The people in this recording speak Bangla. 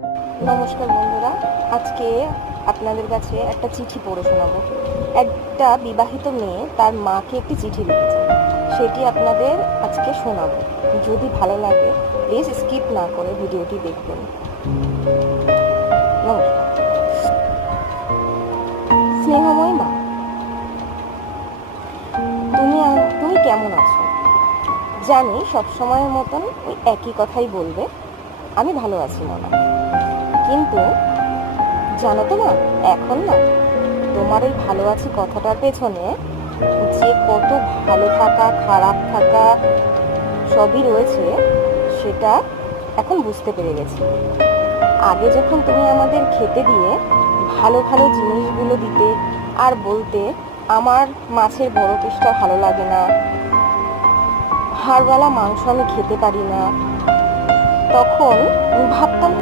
নমস্কার বন্ধুরা, আজকে আপনাদের কাছে একটা চিঠি পড়ে শোনাবো। একটা বিবাহিত মেয়ে তার মাকে একটি চিঠি লিখেছে, সেটি আপনাদের আজকে শোনাবো। যদি ভালো লাগে প্লিজ স্কিপ না করে ভিডিওটি দেখবেন। নমস্কার। স্নেহময় মা, তুমি কেমন আছো? জানি সবসময়ের মতন ওই একই কথাই বলবে, আমি ভালো আছি মনা। কিন্তু জানো তো মা, এখন না তোমার এই ভালো আছি কথাটার পেছনে যে কত ভালো থাকা, খারাপ থাকা সবই রয়েছে, সেটা এখন বুঝতে পেরে গেছি। আগে যখন তুমি আমাদের খেতে দিয়ে ভালো ভালো জিনিসগুলো দিতে আর বলতে আমার মাছের বড় পিসটা ভালো লাগে না, হাড়ওয়ালা মাংস আমি খেতে পারি না, তখন ভাবতাম